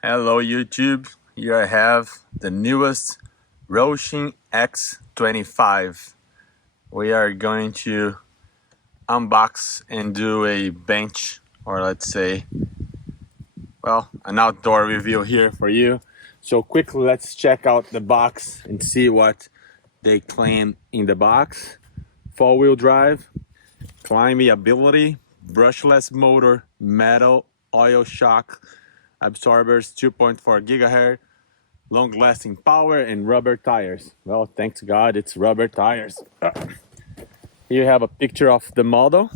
Hello YouTube, here I have the newest Hosim X25. We are going to unbox and do a bench, or let's say, well, an outdoor review here for you. So quickly, let's check out the box and see what they claim in the box. 4-wheel drive, climbing ability, brushless motor, metal, oil shock absorbers, 2.4 gigahertz, long-lasting power, and rubber tires. Well, thanks God it's rubber tires. Here you have a picture of the model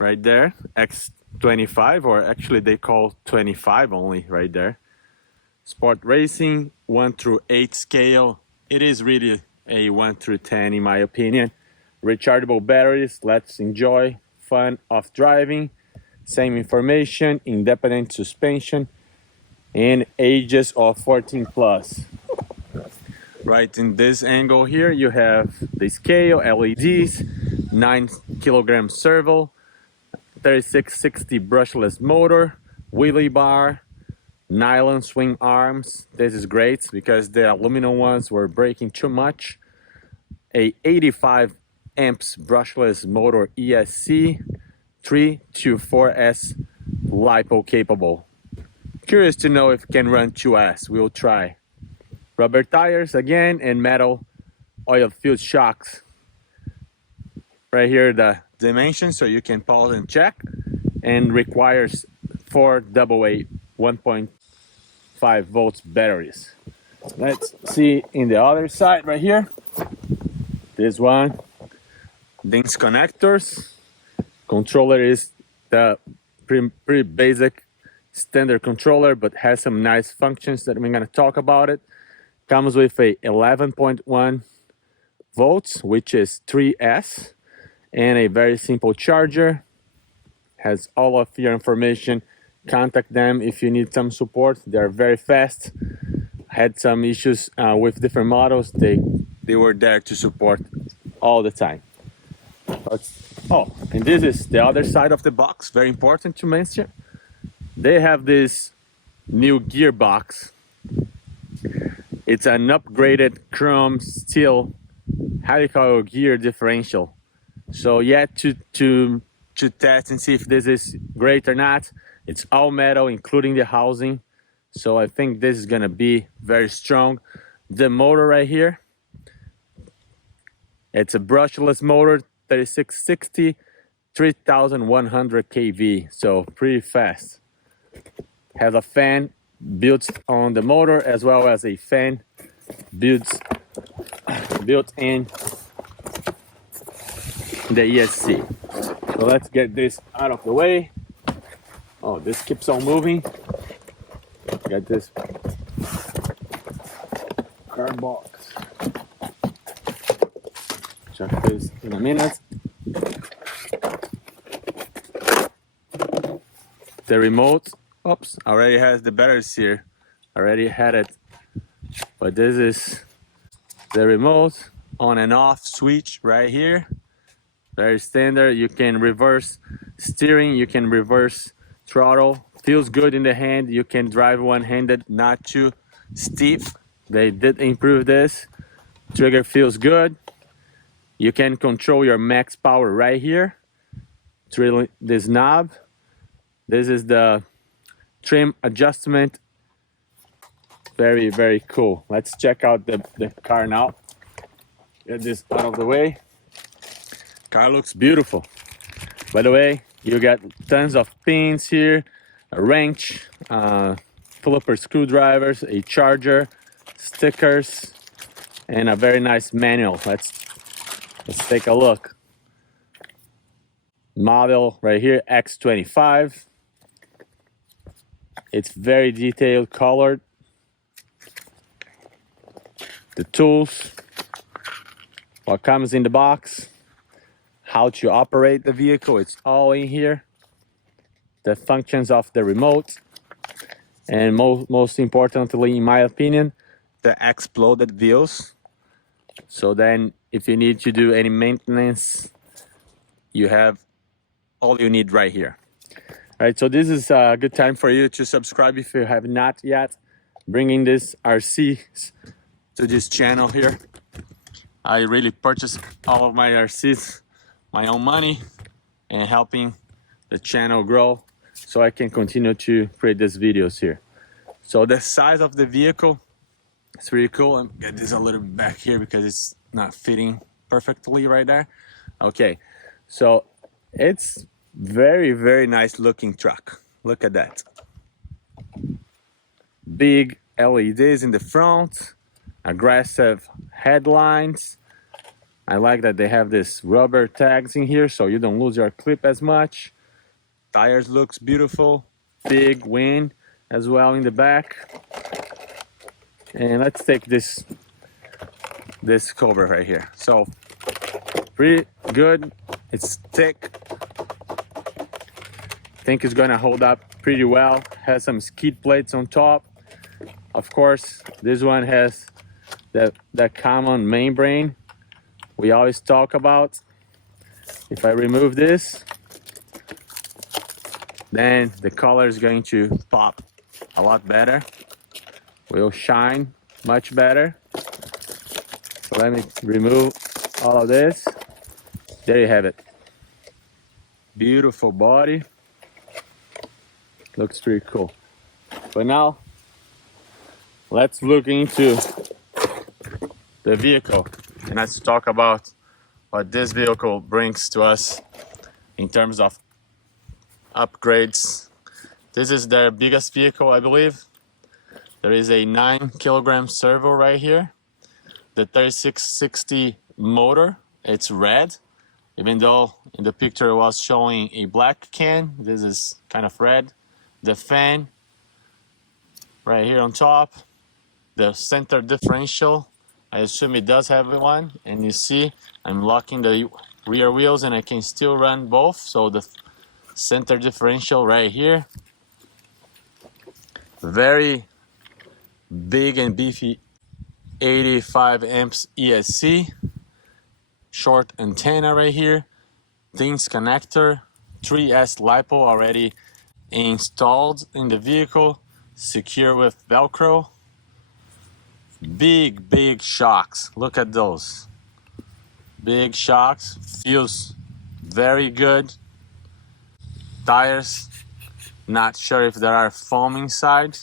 right there, X25, or actually they call 25 only right there. Sport racing, 1 through 8 scale. It is really a 1 through 10 in my opinion. Rechargeable batteries, let's enjoy fun of driving. Same information, independent suspension, and ages of 14 plus. Right in this angle here, you have the scale, LEDs, 9 kilogram servo, 3660 brushless motor, wheelie bar, nylon swing arms. This is great because the aluminum ones were breaking too much. A 85 amps brushless motor ESC, 324S LiPo capable. Curious to know if it can run 2S, we'll try. Rubber tires again and metal oil filled shocks. Right here the dimensions so you can pause and check, and requires 4 AA 1.5 volts batteries. Let's see in the other side right here. This one, these connectors. Controller is the pretty basic standard controller, but has some nice functions that we're going to talk about it. Comes with a 11.1 volts, which is 3S, and a very simple charger. Has all of your information. Contact them if you need some support. They're very fast. Had some issues with different models. They were there to support all the time. And this is the other side of the box. Very important to mention. They have this new gearbox. It's an upgraded chrome steel helical gear differential. So yet to test and see if this is great or not. It's all metal, including the housing. So I think this is gonna be very strong. The motor right here, it's a brushless motor, 3660, 3100 kV, so pretty fast. Has a fan built on the motor as well as a fan built in the ESC. So let's get this out of the way. Oh, this keeps on moving. Got this car box. Check this in a minute. The remote, oops, already has the batteries here. Already had it. But this is the remote on and off switch right here. Very standard. You can reverse steering, you can reverse throttle. Feels good in the hand. You can drive one-handed, not too stiff. They did improve this. Trigger feels good. You can control your max power right here through this knob. This is the trim adjustment. Very, very cool. Let's check out the car now. Get this out of the way. Car looks beautiful. By the way, you got tons of pins here, a wrench, flipper screwdrivers, a charger, stickers, and a very nice manual. Let's take a look. Model right here, X25. It's very detailed, colored. The tools, what comes in the box, how to operate the vehicle, it's all in here. The functions of the remote, and most importantly, in my opinion, the exploded wheels. So then if you need to do any maintenance, you have all you need right here. Right, so this is a good time for you to subscribe if you have not yet. Bringing this RCs to this channel here. I really purchased all of my RCs, my own money, and helping the channel grow so I can continue to create these videos here. So the size of the vehicle, it's really cool. And get this a little bit back here because it's not fitting perfectly right there. Okay, so it's very nice looking truck. Look at that. Big LEDs in the front, aggressive headlines. I like that they have this rubber tags in here so you don't lose your clip as much. Tires looks beautiful. Big wind as well in the back. And let's take this cover right here. So pretty good. It's thick. I think it's gonna hold up pretty well. Has some skid plates on top. Of course, this one has the common membrane we always talk about. If I remove this, then the color is going to pop a lot better. Will shine much better. So let me remove all of this. There you have it. Beautiful body. Looks pretty cool. But now, let's look into the vehicle and let's talk about what this vehicle brings to us in terms of upgrades. This is their biggest vehicle, I believe. There is a 9-kilogram servo right here. The 3660 motor, it's red. Even though in the picture it was showing a black can, this is kind of red. The fan right here on top. The center differential, I assume it does have one. And you see, I'm locking the rear wheels and I can still run both. So the center differential right here. Very big and beefy 85 amps ESC. Short antenna right here. Things connector. 3S LiPo already installed in the vehicle. Secure with Velcro. Big shocks. Look at those. Big shocks. Feels very good. Tires. Not sure if there are foam inside.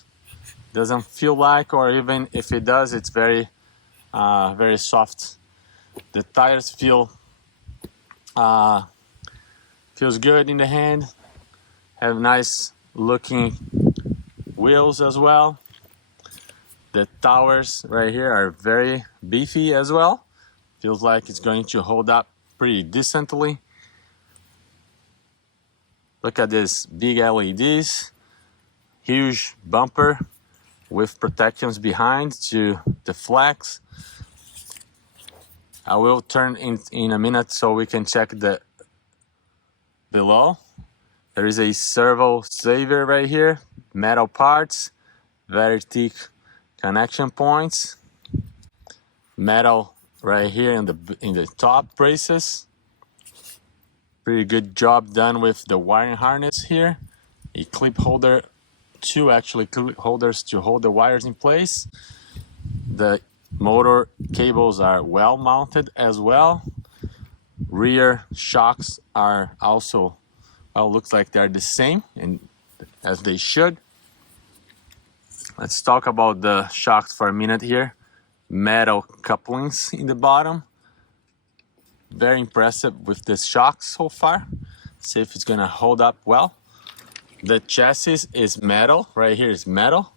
Doesn't feel like, or even if it does, it's very soft. The tires feels good in the hand. Have nice looking wheels as well. The towers right here are very beefy as well. Feels like it's going to hold up pretty decently. Look at this big LEDs. Huge bumper with protections behind to deflect. I will turn in a minute so we can check the below. There is a servo saver right here. Metal parts. Very thick connection points. Metal right here in the top braces. Pretty good job done with the wiring harness here. A clip holder, two actually clip holders to hold the wires in place. The motor cables are well mounted as well. Rear shocks are also, well, looks like they're the same, and as they should. Let's talk about the shocks for a minute here. Metal couplings in the bottom. Very impressive with this shock so far. See if it's gonna hold up well. The chassis is metal. Right here is metal.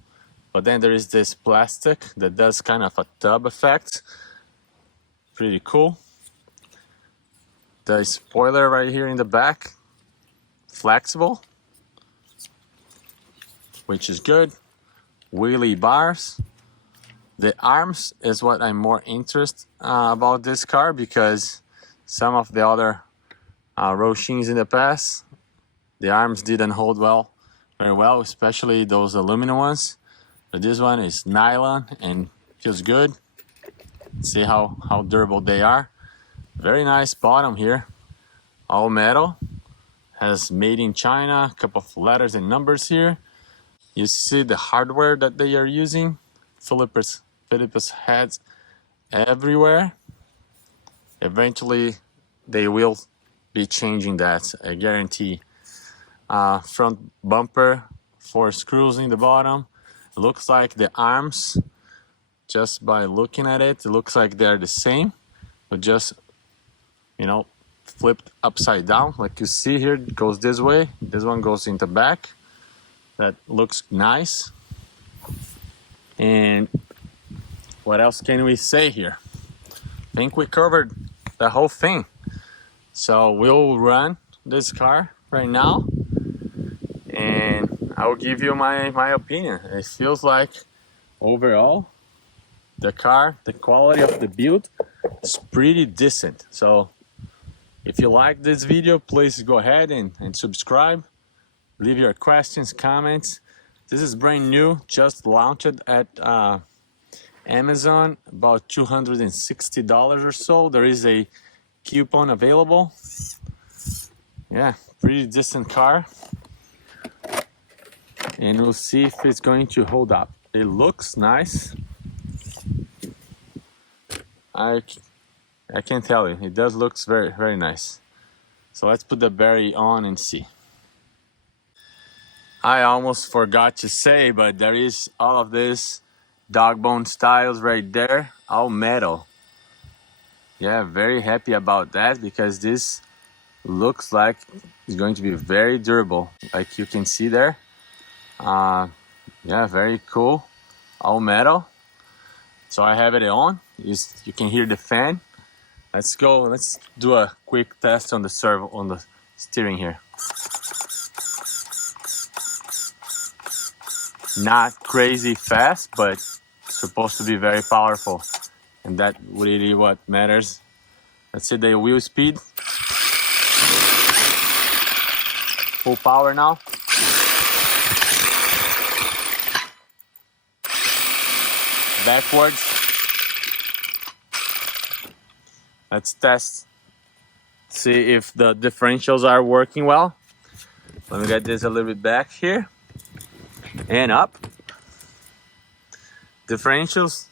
But then there is this plastic that does kind of a tub effect. Pretty cool. The spoiler right here in the back. Flexible. Which is good. Wheelie bars. The arms is what I'm more interested about this car, because some of the other Roshins in the past, the arms didn't hold very well, especially those aluminum ones. But this one is nylon and feels good. See how durable they are. Very nice bottom here. All metal. has made in China, a couple of letters and numbers here. You see the hardware that they are using. Philips heads everywhere. Eventually they will be changing that, I guarantee. Front bumper, 4 screws in the bottom. It looks like the arms, just by looking at it, it looks like they're the same, but just, you know, flipped upside down. Like you see here, it goes this way, this one goes in the back. That looks nice. And what else can we say here? I think we covered the whole thing. So we'll run this car right now, and I'll give you my opinion. It feels like overall the car, the quality of the build is pretty decent. So if you like this video, please go ahead and subscribe. Leave your questions, comments. This is brand new, just launched at Amazon, about $260 or so. There is a coupon available. Yeah, pretty decent car. And we'll see if it's going to hold up. It looks nice. I can tell you, it does look very, very nice. So let's put the battery on and see. I almost forgot to say, but there is all of this dog bone styles right there, all metal. Yeah, very happy about that, because this looks like it's going to be very durable, like you can see there. Yeah, very cool, all metal. So I have it on. You can hear the fan. Let's go. Let's do a quick test on the servo, on the steering here. Not crazy fast, but supposed to be very powerful, and that really what matters. Let's see the wheel speed. Full power now. Backwards. Let's test. See if the differentials are working well. Let me get this a little bit back here. And up. Differentials.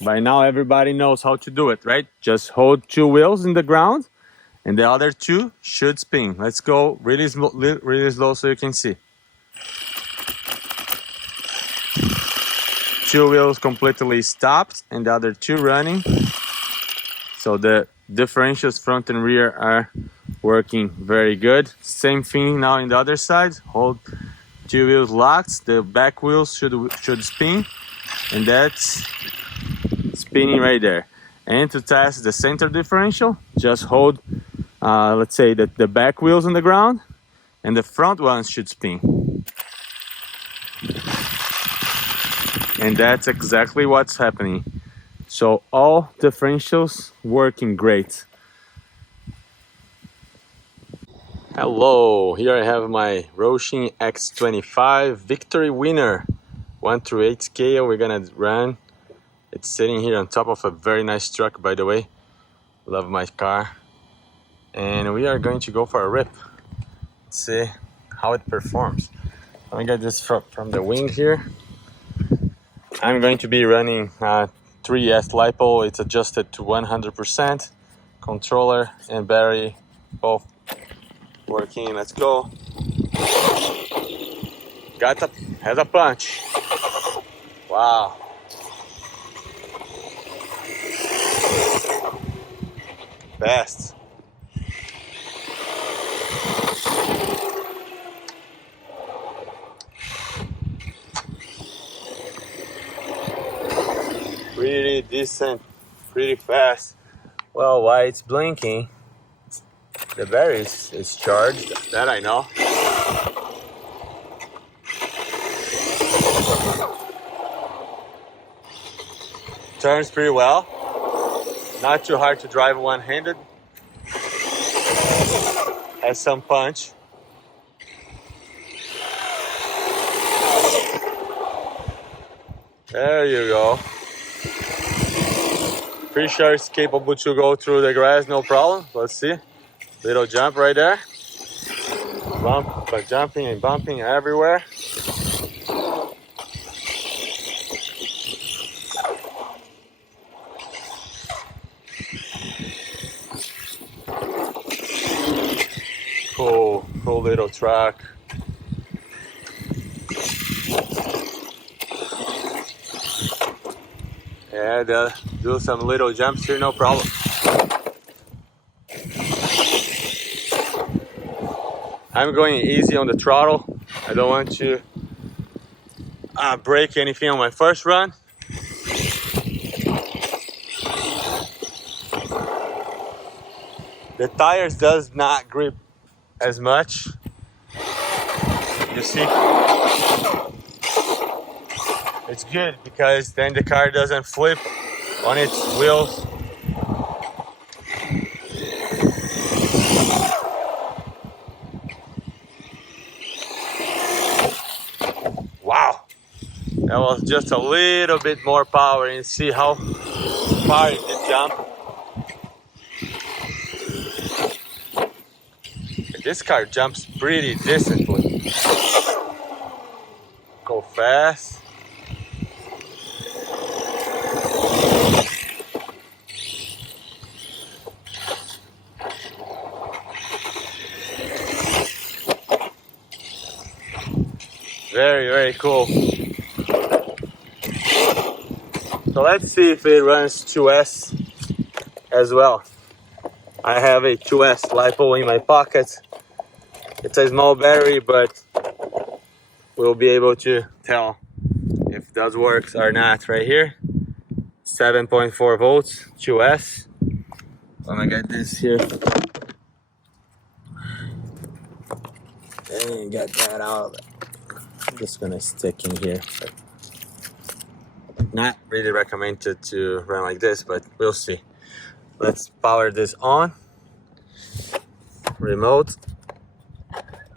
By now everybody knows how to do it, right? Just hold 2 wheels in the ground and the other 2 should spin. Let's go really slow so you can see. 2 wheels completely stopped and the other 2 running. So the differentials front and rear are working very good. Same thing now in the other side. Hold 2 wheels locked, the back wheels should spin, and that's spinning right there. And to test the center differential, just hold, let's say that the back wheels on the ground, and the front ones should spin. And that's exactly what's happening. So all differentials working great. Hello, here I have my Hosim X25 victory winner 1 through 8 scale. We're gonna run. It's sitting here on top of a very nice truck, by the way. Love my car. And we are going to go for a rip. Let's see how it performs. Let me get this from the wing here. I'm going to be running 3S LiPo. It's adjusted to 100%. Controller and battery both working. Let's go. Has a punch. Wow. Fast. Pretty decent, pretty fast. Well, while it's blinking, the battery is charged, that I know. Turns pretty well. Not too hard to drive one-handed. Has some punch. There you go. Pretty sure it's capable to go through the grass, no problem. Let's see. Little jump right there. jumping and bumping everywhere. Cool little track. Yeah, do some little jumps here, no problem. I'm going easy on the throttle. I don't want to break anything on my first run. The tires does not grip as much. You see? It's good because then the car doesn't flip on its wheels. Wow, that was just a little bit more power, and see how far it did jump. This car jumps pretty decently. Go fast. Very cool. So let's see if it runs 2S as well. I have a 2S LiPo in my pocket. It's a small battery, but we'll be able to tell if that works or not right here. 7.4 volts, 2S. I'm gonna get this here. And get that out. I'm just gonna stick in here. Not really recommended to run like this, but we'll see. Let's power this on. Remote.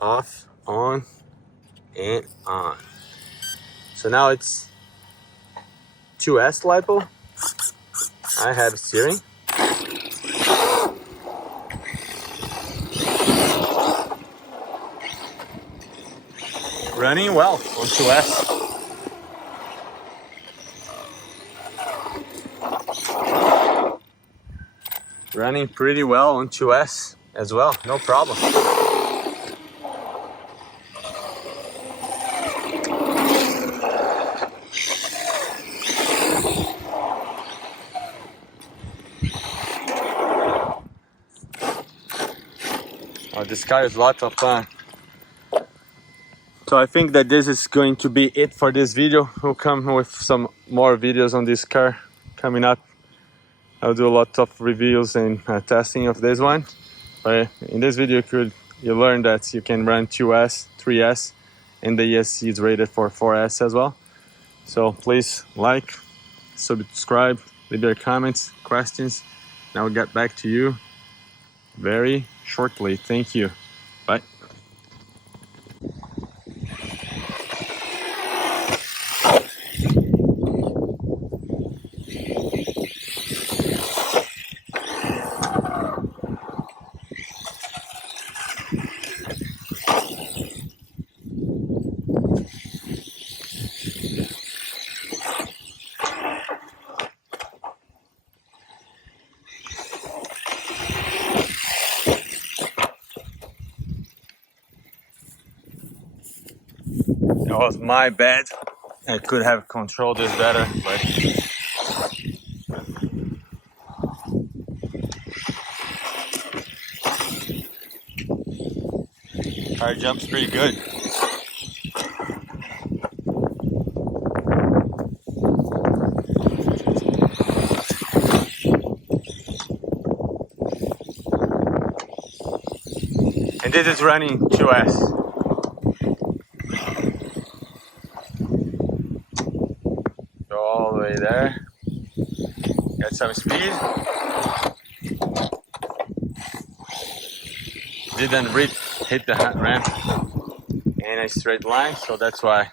Off, on, and on. So now it's 2S LiPo. I have steering. Running well on 2S. Running pretty well on 2S as well, no problem. Oh, this car is lots of fun. So I think that this is going to be it for this video. We'll come with some more videos on this car coming up. I'll do a lot of reviews and testing of this one. But in this video, you learn that you can run 2S, 3S, and the ESC is rated for 4S as well. So please like, subscribe, leave your comments, questions, and I'll get back to you very shortly. Thank you. Bye. That was my bad. I could have controlled this better, but car jumps pretty good. And this is running 2S. Go all the way there. Get some speed. Didn't hit the ramp in a straight line, so that's why.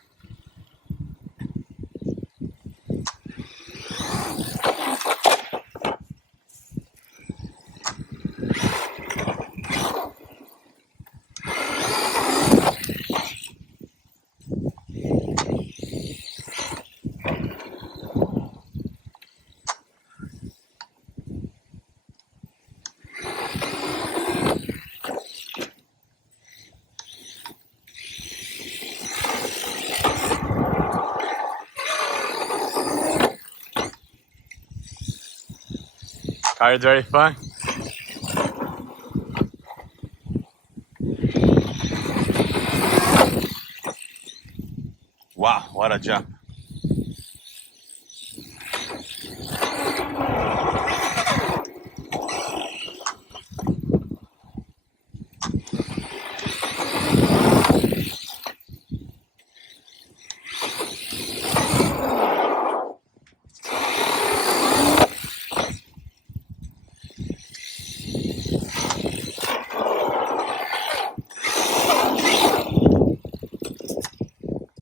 Are you very fun? Wow, what a jump.